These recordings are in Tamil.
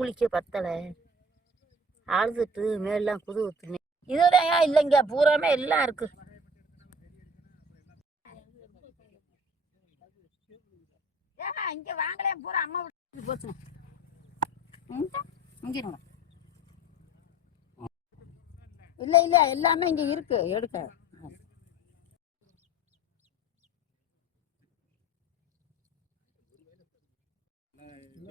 கூலிக்கே பத்தலை. அழுதுட்டு மேலாம் புது ஊத்துனே இதுதான் ஏன் இல்லைங்க பூராமே எல்லாம் இருக்கு. ஏங்க இங்க வாங்கலே பூரா அம்மா விட்டு போச்சு இங்க இருங்க. இல்ல இல்ல எல்லாமே இங்க இருக்கு. எடுக்க. இந்த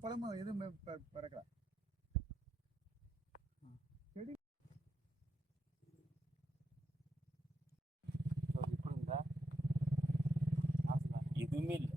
பழமும் எதுவும் பிறக்கலாம் இல்லை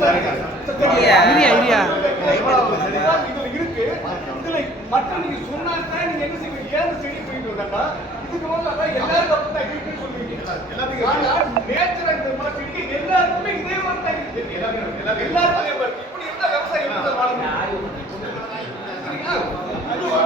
நான் இருக்கு சேத்தரேன் மற்ற நீங்க சொன்னா தான் நீங்க என்ன செய்வீங்க ஏன் செடி போயிட்டு வந்தாண்டா இதுக்கு வந்து அதான் எல்லாரும் தான் இருக்குன்னு சொல்லுவீங்க ஆனா நேச்சரா இந்த மாதிரி எல்லாருக்குமே இதே மாதிரி தான் இருக்கு எல்லாருக்கும் அதே மாதிரி இப்படி இருந்தா விவசாயம் வாழ முடியும்? சரிங்களா? ஒரு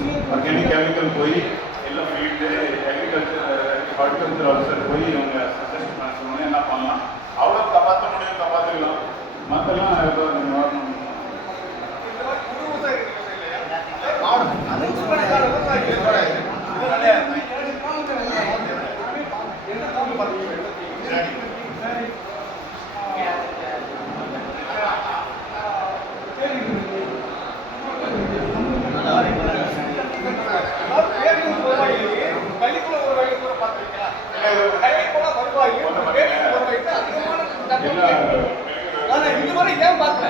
ਆਰਗੈਨਿਕ ਕੈਮੀਕਲ ਕੋਈ ਇਲਾ ਫੀਲਡ ਦੇ ਐਗਰੀਕਲਚਰ ਹਾਰਟੀਕਲਚਰ ਅਫਸਰ ਕੋਈ ஏன் பார்க்கல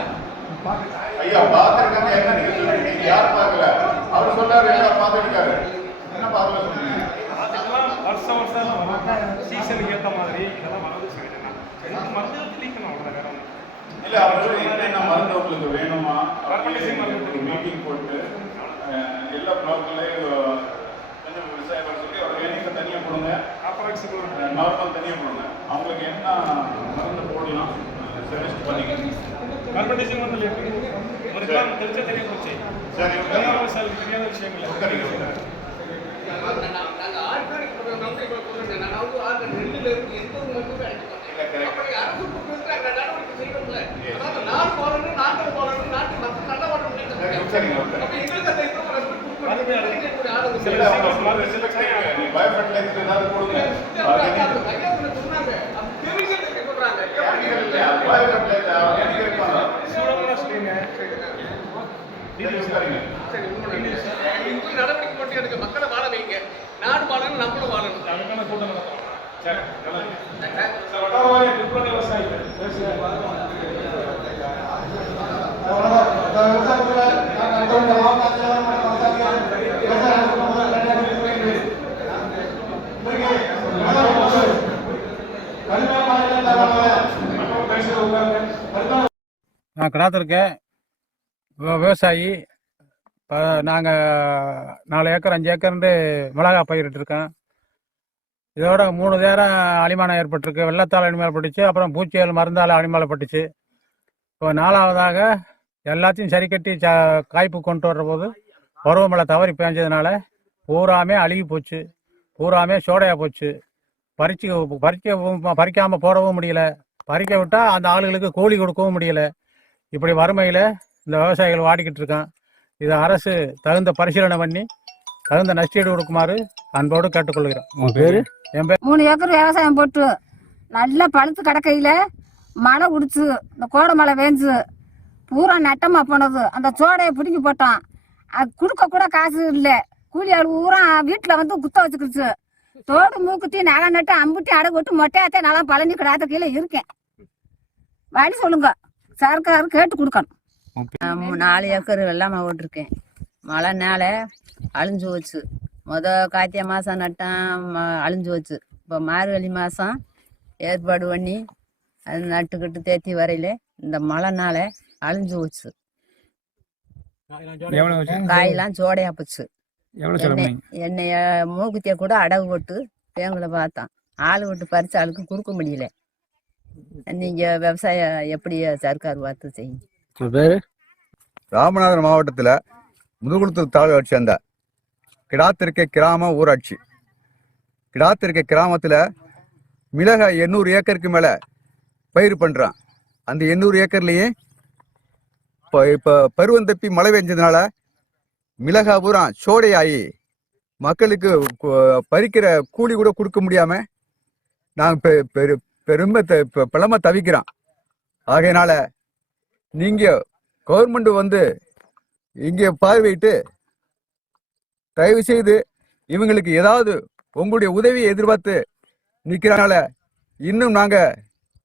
ஐயா பார்த்துருக்காங்க என்ன நீங்க சொல்றீங்க யார் பார்க்கல. அவர் சொன்னாரு எல்லாம் பார்த்துருக்காரு என்ன பார்க்கல சொன்னீங்க? வருஷம் வருஷம் சீசனுக்கு ஏற்ற மாதிரி இதெல்லாம் சொல்லிட்டேன் எனக்கு மருந்து தெளிக்கணும் அவ்வளோ வேற இல்ல அவர் என்னென்ன மருந்து உங்களுக்கு வேணுமா? மருந்து மீட்டிங் போட்டு எல்லா பிளாக்லயும் கொஞ்சம் விவசாயம் சொல்லி ஒரு வேணிக்க தனியாக காப்பராக்சி நார்மல் தனியாக கொடுங்க. அவங்களுக்கு என்ன மருந்து போடலாம்? சஜஸ்ட் பண்ணிக்கங்க. வந்து இருக்கு ஒரு கிராம் தெரிஞ்ச தெரிய போச்சு சரி. விவசாயிகளுக்கு தெரியாத அடிக்க இல்ல, சரி, அவங்க பயோஃபர்டிலைசர் ஏதாவது கொடுங்க அந்த ஐயா ஒண்ணு சொன்னாங்க சொல்லுங்க சரி, உட்காருங்க. சரி உண்மை இது நடவடிக்கை மட்டும் எடுக்க மக்களை வாழ வைங்க. நாடு வாழணும் நம்மளும் வாழணும். அதுக்கான கூட்டம் சரி விவசாயிகள். நான் கிடாத்திருக்கேன். விவசாயி இப்போ நாங்கள் நாலு ஏக்கர் அஞ்சு ஏக்கர்ன்ட்டு மிளகா பயிரிட்டுருக்கேன். இதோட மூணு நேரம் அலிமானம் ஏற்பட்டிருக்கு. வெள்ளத்தால் அனிமலை பட்டுச்சு அப்புறம் பூச்சிகள் மருந்தால் அனிமலை பட்டுச்சு இப்போ நாலாவதாக எல்லாத்தையும் சரி கட்டி ச காய்ப்பு கொண்டு வர்ற போது பருவமழை தவறி பேஞ்சதுனால பூராமே அழுகி போச்சு. பூராமே சோடையாக போச்சு. பறிச்சு பறிக்க பறிக்காமல் போடவும் முடியல. பறிக்க விட்டால் அந்த ஆளுகளுக்கு கூலி கொடுக்கவும் முடியல. இப்படி வறுமையில் இந்த விவசாயிகள் வாடிக்கிட்டு இருக்கான். இதை அரசு தகுந்த பரிசீலனை பண்ணி தகுந்த நஷ்டீடு கொடுக்குமாறு அன்போடு கேட்டுக்கொள்கிறோம். உன் பேரு? என் பேர் மூணு ஏக்கர் விவசாயம் போட்டு நல்லா பழுத்து கிடக்கையில மழை உடிச்சு இந்த கோடை மழை வேஞ்சு பூரா நட்டமா போனது. அந்த சோடையை பிடுங்கி போட்டான். அது கொடுக்க கூட காசு இல்லை. கூலி ஆள் பூரா வீட்டில் வந்து குத்த வச்சுக்கிச்சு தோடு மூக்குத்தி நகை நட்டு அம்புட்டி அடகு விட்டு மொட்டையாத்தே நல்லா பழனி கிடாத கீழே இருக்கேன். வழி சொல்லுங்க. சர்க்கார் கேட்டு கொடுக்கணும். நாலு ஏக்கர் வெள்ளாமை போட்டிருக்கேன். மழைனால அழிஞ்சு போச்சு. முத கார்த்திகை மாதம் நட்டான் அழிஞ்சு போச்சு. இப்போ மார்கழி மாதம் ஏற்பாடு பண்ணி அது நட்டுக்கிட்டு தேத்தி வரையில இந்த மழைனால அழிஞ்சு போச்சு. வச்சு காயெல்லாம் சோடையா போச்சு. எண்ணெய மூக்குத்திய கூட அடகு போட்டு தேங்களை பார்த்தான். ஆள் விட்டு பறிச்ச ஆளுக்கு கொடுக்க முடியல. நீங்க விவசாயம் எப்படி சர்க்கார் பார்த்து செய்யுங்க பேரு? ராமநாதபுரம் மாவட்டத்தில் முதுகுளத்தூர் தாலுகாட்சி சேர்ந்த கிடாத்திருக்கை கிராம ஊராட்சி. கிடாத்திருக்கை கிராமத்தில் மிளகாய் எண்ணூறு ஏக்கருக்கு மேலே பயிர் பண்ணுறான் அந்த எண்ணூறு ஏக்கர்லேயே இப்போ இப்போ பருவம் தப்பி மழை பெஞ்சதுனால மிளகாய் பூரா சோடையாகி மக்களுக்கு கு- பறிக்கிற கூலி கூட கொடுக்க முடியாமல் நாங்கள் பெ பெரு பெருமை த பிளம தவிக்கிறான். ஆகையினால நீங்கள் கவர்மெண்ட் வந்து இங்கே பார்வையிட்டு தயவு செய்து இவங்களுக்கு ஏதாவது உங்களுடைய உதவியை எதிர்பார்த்து நிற்கிறனால இன்னும் நாங்கள்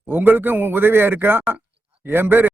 உங்களுக்கும் உதவியாக இருக்கிறோம். என் பேர்